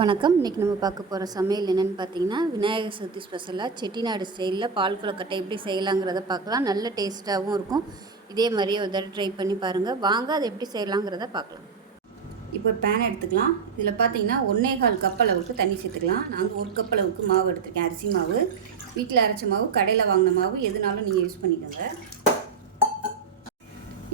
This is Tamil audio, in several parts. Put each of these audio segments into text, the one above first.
வணக்கம். இன்றைக்கி நம்ம பார்க்க போகிற சமையல் என்னென்னு பார்த்தீங்கன்னா, விநாயகர் சதுர்த்தி ஸ்பெஷலாக செட்டிநாடு ஸ்டைலில் பால் கொழுக்கட்டை எப்படி செய்யலாங்கிறத பார்க்கலாம். நல்ல டேஸ்ட்டாகவும் இருக்கும். இதே மாதிரியே ஒரு தடவை ட்ரை பண்ணி பாருங்கள். வாங்க அதை எப்படி செய்யலாங்கிறத பார்க்கலாம். இப்போ ஒரு பேன் எடுத்துக்கலாம். இதில் பார்த்தீங்கன்னா 1.25 கப் அளவுக்கு தண்ணி சேர்த்துக்கலாம். நான் வந்து 1 கப் அளவுக்கு மாவு எடுத்துருக்கேன். அரிசி மாவு, வீட்டில் அரைச்ச மாவு, கடையில் வாங்கின மாவு எதுனாலும் நீங்கள் யூஸ் பண்ணிக்கோங்க.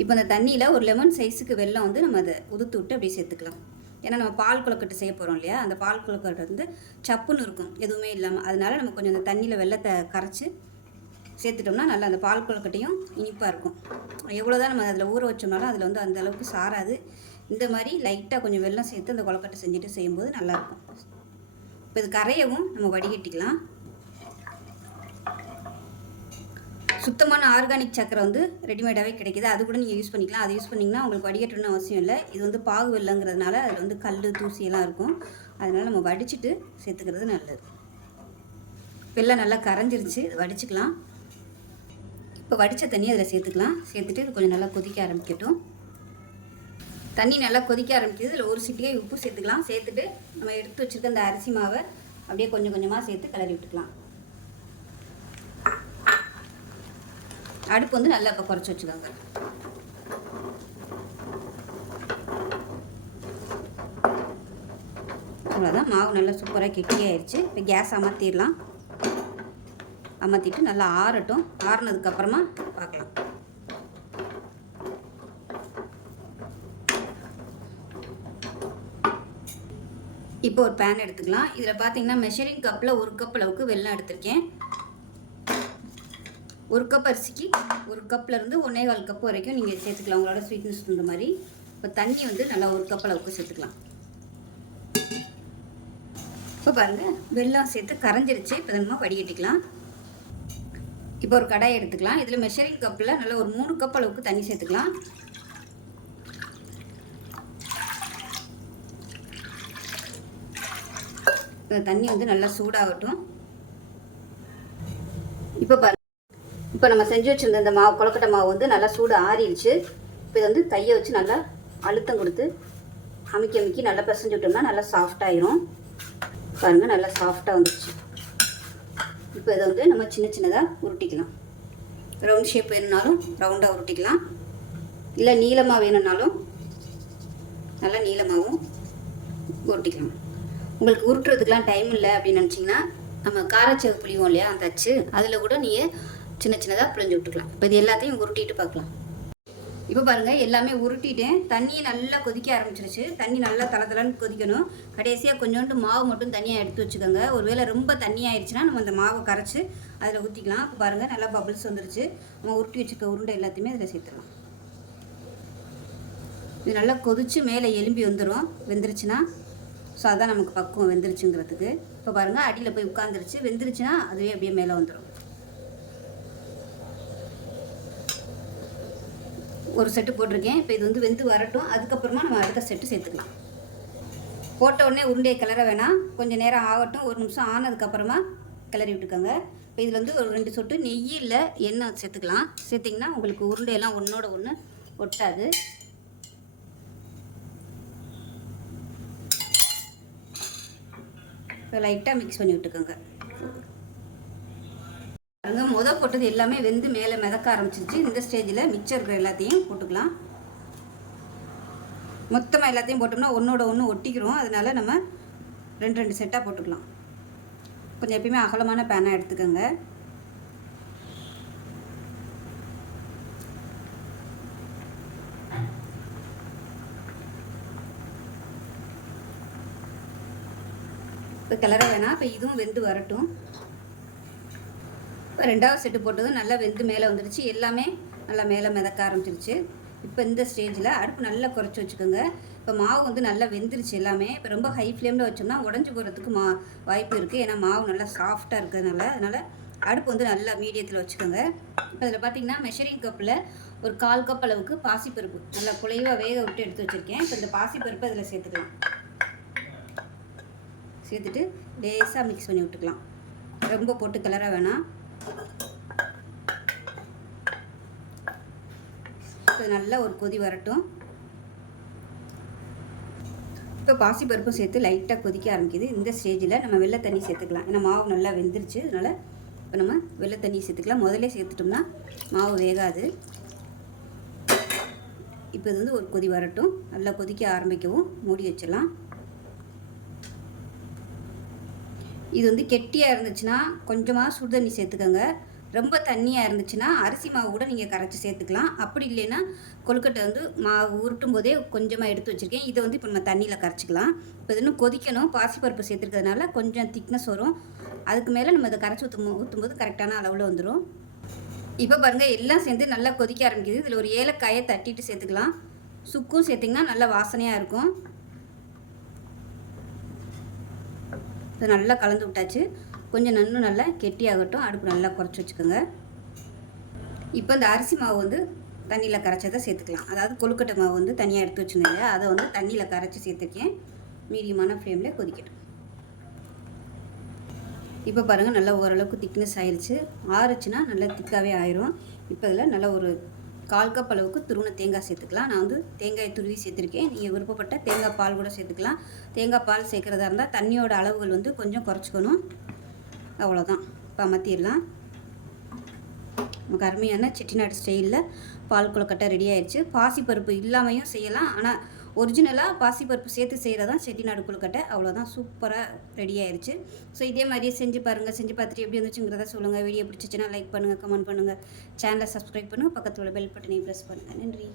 இப்போ அந்த தண்ணியில் ஒரு லெமன் சைஸுக்கு வெல்லம் வந்து நம்ம அதை உதுத்து விட்டு அப்படியே சேர்த்துக்கலாம். ஏன்னா நம்ம பால் கொழுக்கட்டை செய்ய போகிறோம் இல்லையா, அந்த பால் கொழுக்கட்டை வந்து சப்புன்னு இருக்கும் எதுவுமே இல்லாமல். அதனால நம்ம கொஞ்சம் அந்த தண்ணியில் வெல்லத்தை கரைச்சி சேர்த்துட்டோம்னா நல்லா அந்த பால் கொழுக்கட்டையும் இனிப்பாக இருக்கும். எவ்வளோ தான் நம்ம அதில் ஊற வச்சோம்னாலும் அதில் வந்து அந்த அளவுக்கு சாராது. இந்த மாதிரி லைட்டாக கொஞ்சம் வெல்லம் சேர்த்து அந்த கொழுக்கட்டை செஞ்சுட்டு செய்யும்போது நல்லாயிருக்கும். இப்போ இது கரையவும் நம்ம வடிகட்டிக்கலாம். சுத்தமான ஆர்கானிக் சக்கரை வந்து ரெடிமேடாகவே கிடைக்கிது. அது கூட நீங்கள் யூஸ் பண்ணிக்கலாம். அது யூஸ் பண்ணிங்கன்னா உங்களுக்கு வடிகட்டணும்னு அவசியம் இல்லை. இது வந்து பாகு வெல்லங்கிறதுனால அதில் வந்து கல் தூசியெல்லாம் இருக்கும். அதனால் நம்ம வடிச்சிட்டு சேர்த்துக்கிறது நல்லது. வெல்லம் நல்லா கரைஞ்சிருச்சு, வடிச்சுக்கலாம். இப்போ வடித்த தண்ணி அதில் சேர்த்துக்கலாம். சேர்த்துட்டு இது கொஞ்சம் நல்லா கொதிக்க ஆரம்பிக்கட்டும். தண்ணி நல்லா கொதிக்க ஆரம்பிக்குது. இதில் ஒரு சிட்டிகை உப்பு சேர்த்துக்கலாம். சேர்த்துட்டு நம்ம எடுத்து வச்சுருக்க அந்த அரிசி மாவை அப்படியே கொஞ்சம் கொஞ்சமாக சேர்த்து கிளறி விட்டுக்கலாம். அடுப்பு வந்து நல்லா இப்போ குறைச்சி வச்சுக்கோங்க. அவ்வளோதான், மாவு நல்லா சூப்பராக கெட்டியாகிடுச்சு. இப்போ கேஸ் அமர்த்திடலாம். அமர்த்திட்டு நல்லா ஆறட்டும். ஆறுனதுக்கப்புறமா பார்க்கலாம். இப்போ ஒரு பேன் எடுத்துக்கலாம். இதில் பார்த்தீங்கன்னா மெஷரிங் கப்பில் 1 கப் அளவுக்கு வெல்லம் எடுத்திருக்கேன். 1 கப் அரிசிக்கு 1 கப்லேருந்து 1.25 கப் வரைக்கும் நீங்கள் சேர்த்துக்கலாம், உங்களோட ஸ்வீட்னஸ் இந்த மாதிரி. இப்போ தண்ணி வந்து நல்லா 1 கப் அளவுக்கு சேர்த்துக்கலாம். இப்போ பாருங்கள், வெல்லம் சேர்த்து கரைஞ்சிருச்சு. இப்போ நம்ம வடிகட்டிக்கலாம். இப்போ ஒரு கடாய் எடுத்துக்கலாம். இதில் மெஷரிங் கப்பில் நல்லா ஒரு 3 கப் அளவுக்கு தண்ணி சேர்த்துக்கலாம். இப்போ தண்ணி வந்து நல்லா சூடாகட்டும். இப்போ பாருங்கள், இப்போ நம்ம செஞ்சு வச்சுருந்த இந்த மாவு கொழுக்கட்டை மாவு வந்து நல்லா சூடு ஆறிடுச்சு. இப்போ இதை வந்து கையை வச்சு நல்லா அழுத்தம் கொடுத்து அமுக்கி அமுக்கி நல்லா பிசைஞ்சு விட்டோம்னா நல்லா சாஃப்டாகிடும். பாருங்கள், நல்லா சாஃப்டாக வந்துடுச்சு. இப்போ இதை வந்து நம்ம சின்ன சின்னதாக உருட்டிக்கலாம். ரவுண்ட் ஷேப் வேணும்னாலும் ரவுண்டாக உருட்டிக்கலாம், இல்லை நீளமாக வேணும்னாலும் நல்லா நீளமாகவும் உருட்டிக்கலாம். உங்களுக்கு உருட்டுறதுக்கெலாம் டைம் இல்லை அப்படின்னு நினச்சிங்கன்னா நம்ம காரச்சேவு புளிவோம் இல்லையா, அந்த அச்சு, அதில் கூட நீங்கள் சின்ன சின்னதாக பிழிஞ்சு விட்டுக்கலாம். இப்போ இது எல்லாத்தையும் உருட்டிட்டு பார்க்கலாம். இப்போ பாருங்கள், எல்லாமே உருட்டிட்டேன். தண்ணியை நல்லா கொதிக்க ஆரம்பிச்சிருச்சு. தண்ணி நல்லா தளதளன்னு கொதிக்கணும். கடைசியாக கொஞ்சோண்டு மாவு மட்டும் தனியாக எடுத்து வச்சுக்கோங்க. ஒருவேளை ரொம்ப தண்ணி ஆயிடுச்சுன்னா நம்ம அந்த மாவை கரைச்சி அதில் ஊற்றிக்கலாம். இப்போ பாருங்கள், நல்லா பபிள்ஸ் வந்துருச்சு. நம்ம உருட்டி வச்சுக்க உருண்டை எல்லாத்தையுமே அதில் சேர்த்துடலாம். இது நல்லா கொதித்து மேலே எலும்பி வந்துடும். வெந்துருச்சுன்னா ஸோ அதான் நமக்கு பக்குவம் வெந்துருச்சுங்கிறதுக்கு. இப்போ பாருங்கள், அடியில் போய் உட்காந்துருச்சு. வெந்துருச்சுன்னா அதுவே அப்படியே மேலே வந்துடும். ஒரு செட்டு போட்டிருக்கேன். இப்போ இது வந்து வெந்து வரட்டும். அதுக்கப்புறமா நம்ம அடுத்த செட்டு சேர்த்துக்கலாம். போட்ட உடனே உருண்டையை கிளற வேணாம், கொஞ்சம் நேரம் ஆகட்டும். 1 நிமிஷம் ஆனதுக்கப்புறமா கிளறி விட்டுக்கோங்க. இப்போ இதில் வந்து ஒரு 2 சொட்டு நெய் இல்லை எண்ணெய் சேர்த்துக்கலாம். சேர்த்திங்கன்னா உங்களுக்கு உருண்டையெல்லாம் ஒன்றோட ஒன்று ஒட்டாது. இப்போ லைட்டாக மிக்ஸ் பண்ணி விட்டுக்கோங்க. பாருங்க, போட்டது எல்லாமே வெந்து மேலே மிதக்க ஆரம்பிச்சிருச்சு. இந்த ஸ்டேஜில் மிச்சம் இருக்கிற எல்லாத்தையும் போட்டுக்கலாம். மொத்தமாக எல்லாத்தையும் போட்டோம்னா ஒன்றோட ஒன்று ஒட்டிக்கிறோம். அதனால நம்ம 2 செட்டாக போட்டுக்கலாம். கொஞ்சம் எப்பயுமே அகலமான பேனாக எடுத்துக்கோங்க. இப்போ கிளற வேணாம். இப்போ இதுவும் வெந்து வரட்டும். இப்போ 2வது செட்டு போட்டதும் நல்லா வெந்து மேலே வந்துடுச்சு. எல்லாமே நல்லா மேலே மிதக்க ஆரம்பிச்சிருச்சு. இப்போ இந்த ஸ்டேஜில் அடுப்பு நல்லா குறைச்சி வச்சுக்கோங்க. இப்போ மாவு வந்து நல்லா வெந்துருச்சு எல்லாமே. இப்போ ரொம்ப ஹை ஃப்ளேமில் வச்சோம்னா உடஞ்சி போகிறதுக்கு வாய்ப்பு இருக்குது. ஏன்னா மாவு நல்லா சாஃப்டாக இருக்கிறதுனால. அதனால் அடுப்பு வந்து நல்லா மீடியத்தில் வச்சுக்கோங்க. இப்போ அதில் பார்த்திங்கன்னா மெஷரிங் கப்பில் ஒரு 1/4 கப் அளவுக்கு பாசிப்பருப்பு நல்லா குழைவாக வேக விட்டு எடுத்து வச்சுருக்கேன். இப்போ இந்த பாசிப்பருப்பு அதில் சேர்த்துக்கலாம். சேர்த்துட்டு லேசாக மிக்ஸ் பண்ணி விட்டுக்கலாம். ரொம்ப போட்டு கிளற வேணாம். நல்லா ஒரு கொதி வரட்டும். இப்போ பாசிப்பருப்பும் சேர்த்து லைட்டாக கொதிக்க ஆரம்பிக்குது. இந்த ஸ்டேஜில் நம்ம வெள்ளை தண்ணி சேர்த்துக்கலாம். ஏன்னா மாவு நல்லா வெந்துருச்சு. அதனால் இப்போ நம்ம வெள்ளை தண்ணி சேர்த்துக்கலாம். முதல்ல சேர்த்துட்டோம்னா மாவு வேகாது. இப்போ இது வந்து ஒரு கொதி வரட்டும். நல்லா கொதிக்க ஆரம்பிக்கவும் மூடி வச்சிடலாம். இது வந்து கெட்டியாக இருந்துச்சுன்னா கொஞ்சமாக சுடு தண்ணி சேர்த்துக்கோங்க. ரொம்ப தண்ணியாக இருந்துச்சுன்னா அரிசி மாவு கூட நீங்கள் கரைச்சி சேர்த்துக்கலாம். அப்படி இல்லைன்னா கொழுக்கட்டை வந்து மாவு உருட்டும் போதே கொஞ்சமாக எடுத்து வச்சுருக்கேன். இதை வந்து இப்போ நம்ம தண்ணியில் கரைச்சிக்கலாம். இப்போ இது இன்னும் கொதிக்கணும். பாசிப்பருப்பு சேர்த்துருக்கிறதுனால கொஞ்சம் திக்னஸ் வரும். அதுக்கு மேலே நம்ம இதை கரைச்சி ஊற்றும்போது கரெக்டான அளவில் வந்துடும். இப்போ பாருங்கள் எல்லாம் சேர்ந்து நல்லா கொதிக்க ஆரம்பிக்குது. இதில் ஒரு ஏலக்காயை தட்டிட்டு சேர்த்துக்கலாம். சுக்கும் சேர்த்திங்கன்னா நல்லா வாசனையாக இருக்கும். இதை நல்லா கலந்து விட்டாச்சு. கொஞ்சம் நல்லா கெட்டியாகட்டும். அடுப்பு நல்லா குறைச்சி வச்சுக்கோங்க. இப்போ இந்த அரிசி மாவு வந்து தண்ணியில் கரைச்சதை சேர்த்துக்கலாம். அதாவது கொழுக்கட்டை மாவு வந்து தனியாக எடுத்து வச்சுருந்தேன் இல்லையா, அதை வந்து தண்ணியில் கரைச்சி சேர்த்துருக்கேன். மீடியமான ஃப்ளேமில் கொதிக்கட்டும். இப்போ பாருங்கள் நல்லா ஓரளவுக்கு திக்னஸ் ஆயிடுச்சு. ஆறுச்சுன்னா நல்லா திக்காகவே ஆயிரும். இப்போ இதில் நல்லா ஒரு 1/4 கப் அளவுக்கு துருவின தேங்காய் சேர்த்துக்கலாம். நான் வந்து தேங்காய் துருவி சேர்த்துருக்கேன். நீங்கள் விருப்பப்பட்ட தேங்காய் பால் கூட சேர்த்துக்கலாம். தேங்காய் பால் சேர்க்குறதா இருந்தால் தண்ணியோட அளவுகள் வந்து கொஞ்சம் குறைச்சிக்கணும். அவ்வளோதான். இப்போ அமர்த்திடலாம். நமக்கு அருமையான செட்டிநாடு ஸ்டைலில் பால் கொழுக்கட்டை ரெடி ஆயிடுச்சு. பாசிப்பருப்பு இல்லாமையும் செய்யலாம். ஆனால் ஒரிஜினலாக பாசிப்பருப்பு சேர்த்து செய்கிறதான் செட்டிநாடு கொழுக்கட்டை. அவ்வளோதான், சூப்பராக ரெடி ஆயிடுச்சு. ஸோ இதே மாதிரியே செஞ்சு பாருங்கள். செஞ்சு பார்த்துட்டு எப்படி இருந்துச்சுங்கிறத சொல்லுங்கள். வீடியோ பிடிச்சிச்சின்னா லைக் பண்ணுங்கள், கமெண்ட் பண்ணுங்கள், சேனலை சப்ஸ்கிரைப் பண்ணுங்கள், பக்கத்தில் உள்ள பெல் பட்டனை ப்ரெஸ் பண்ணுங்கள். நன்றி.